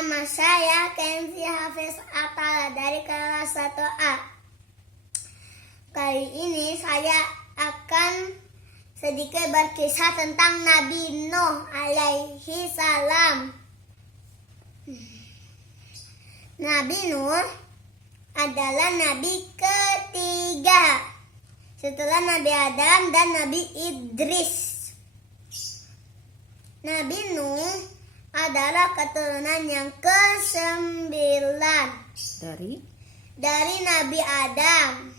Nama saya Kenzi Hafiz Atala dari kelas 1A. Kali ini saya akan sedikit berkisah tentang Nabi Nuh alaihi salam. Nabi Nuh adalah nabi ketiga setelah Nabi Adam dan Nabi Idris. Nabi Nuh adalah keturunan yang ke-9 dari Nabi Adam.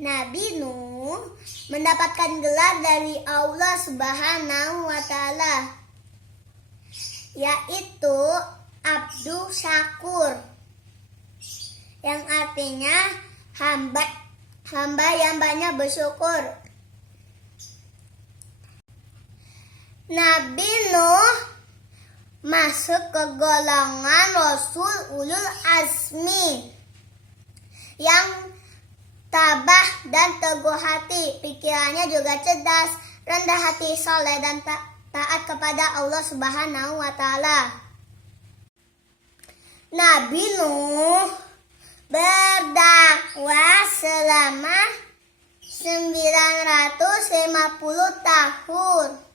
Nabi Nuh mendapatkan gelar dari Allah Subhanahu wa Ta'ala, yaitu Abdu Syakur, yang artinya hamba yang banyak bersyukur. Nabi Nuh masuk ke golongan Rasul Ulul Azmi yang tabah dan teguh hati, pikirannya juga cerdas, rendah hati, soleh dan taat kepada Allah Subhanahu wa Ta'ala. Nabi Nuh berdakwah selama 950 tahun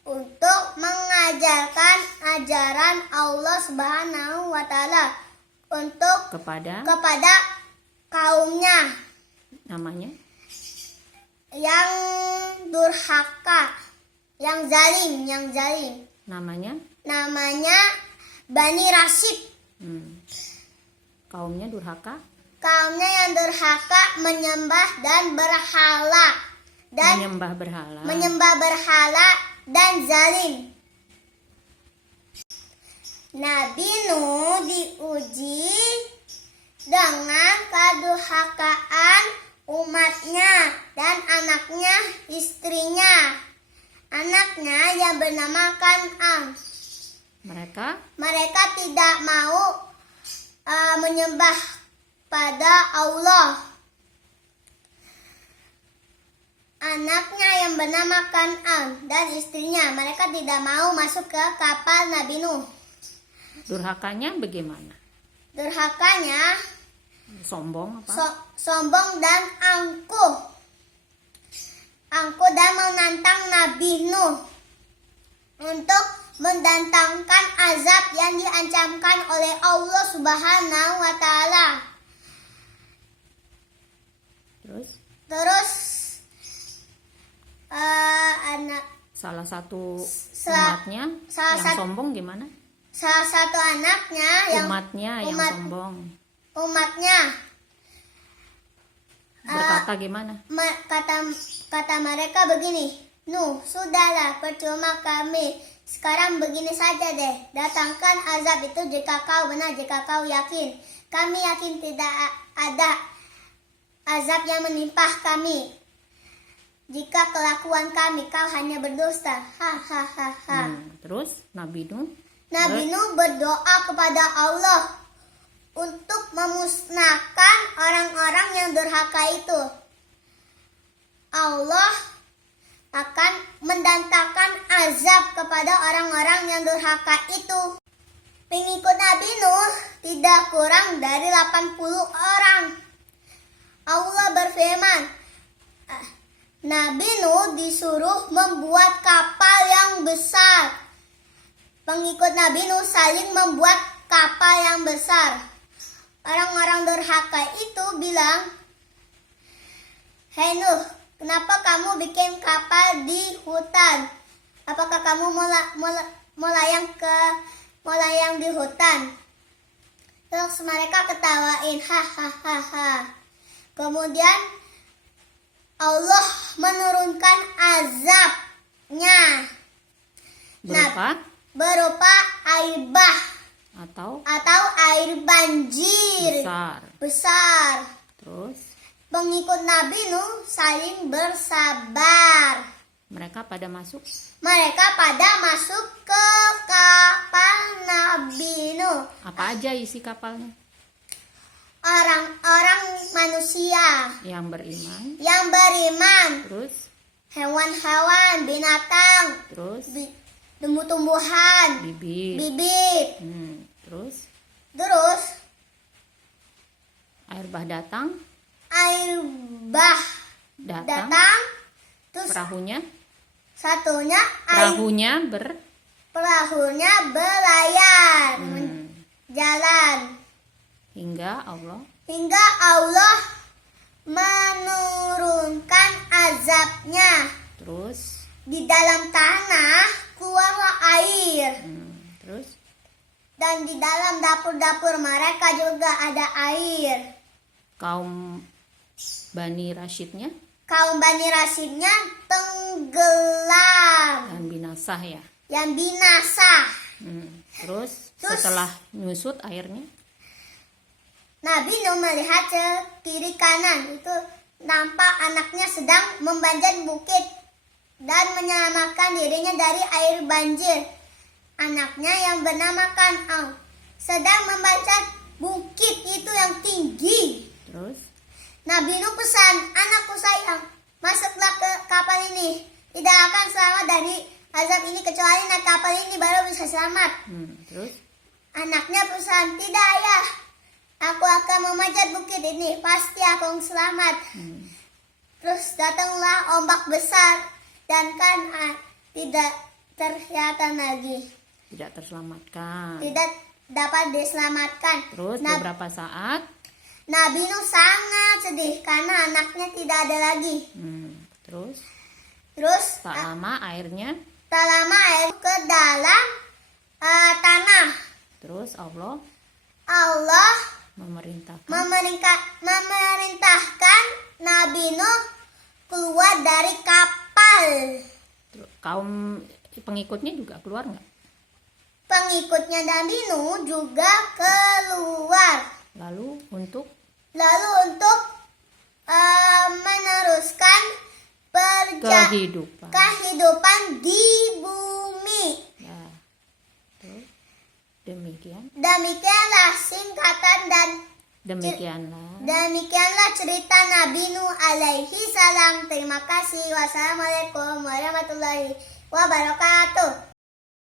untuk mengajarkan ajaran Allah Subhanahu wa Ta'ala untuk kepada kaumnya. Namanya? Yang durhaka, yang zalim. Namanya Bani Rasyid. Kaumnya durhaka? Kaumnya yang durhaka menyembah berhala dan zalim. Nabi Nuh diuji dengan kedurhakaan umatnya dan anaknya, istrinya. Anaknya yang bernama Kan'an. Mereka tidak mau menyembah pada Allah. Anaknya yang bernama Kan'an dan istrinya, mereka tidak mau masuk ke kapal Nabi Nuh. Durhakanya bagaimana? Durhakanya sombong apa? Sombong dan angkuh dan menantang Nabi Nuh untuk mendatangkan azab yang diancamkan oleh Allah Subhanahu wa Ta'ala. Terus salah satu umatnya yang sombong gimana? Salah satu anaknya yang sombong. Umatnya berkata gimana? Kata mereka begini, Nuh, sudahlah, percuma kami. Sekarang begini saja deh, datangkan azab itu jika kau benar, jika kau yakin. Kami yakin tidak ada azab yang menimpa kami. Jika kelakuan kami, kau hanya berdusta. Hahaha. Terus Nabi Nuh berdoa kepada Allah untuk memusnahkan orang-orang yang durhaka itu. Allah akan mendatangkan azab kepada orang-orang yang durhaka itu. Pengikut Nabi Nuh tidak kurang dari 80 orang. Allah berfirman, Nabi Nuh disuruh membuat kapal yang besar. Pengikut Nabi Nuh saling membuat kapal yang besar. Orang-orang durhaka itu bilang, "Hei Nuh, kenapa kamu bikin kapal di hutan? Apakah kamu mau layang di hutan?" Terus mereka ketawain, hahaha. Kemudian Allah menurunkan azabnya berupa air bah atau air banjir besar. Terus pengikut Nabi Nuh saling bersabar. Mereka pada masuk ke kapal Nabi Nuh. Apa aja isi kapalnya? Orang-orang manusia yang beriman. Terus hewan-hewan, binatang. Terus tumbuh-tumbuhan, bibit. Terus air bah datang. air bah datang. Terus Perahunya. satunya air Perahunya berlayar jalan hingga Allah hingga Allah menurunkan azabnya. terus Di dalam tanah keluarlah air, terus dan di dalam dapur-dapur mereka juga ada air. kaum Bani Rasyidnya Kaum Bani Rasyidnya tenggelam, dan binasa ya. yang binasa. Terus Terus? setelah nyusut airnya, Nabi Nuh melihat ke kiri kanan, itu nampak anaknya sedang memanjat bukit dan menyelamatkan dirinya dari air banjir. Anaknya yang bernama Kan'an sedang membaca bukit itu yang tinggi. terus Nabi Nuh pesan, anakku sayang, masuklah ke kapal ini. Tidak akan selamat dari azab ini kecuali naik kapal ini baru bisa selamat. terus Anaknya pesan, tidak ayah, aku akan memanjat bukit ini, pasti aku selamat. Terus datanglah ombak besar dan Kan'an tidak terlihat lagi, tidak terselamatkan. tidak dapat diselamatkan. Terus beberapa saat, Nabi Nuh sangat sedih karena anaknya tidak ada lagi. Terus tak lama airnya, tak lama air ke dalam tanah. terus Allah Allah memerintahkan memerintahkan Nabi Nuh keluar dari kapal. kaum pengikutnya juga keluar nggak? Pengikutnya Nabi Nuh juga keluar. Lalu untuk meneruskan kehidupan di bumi. ya, terus demikian Demikianlah singkatan dan demikianlah cerita Nabi Nuh alaihi salam. Terima kasih. Wassalamualaikum warahmatullahi wabarakatuh.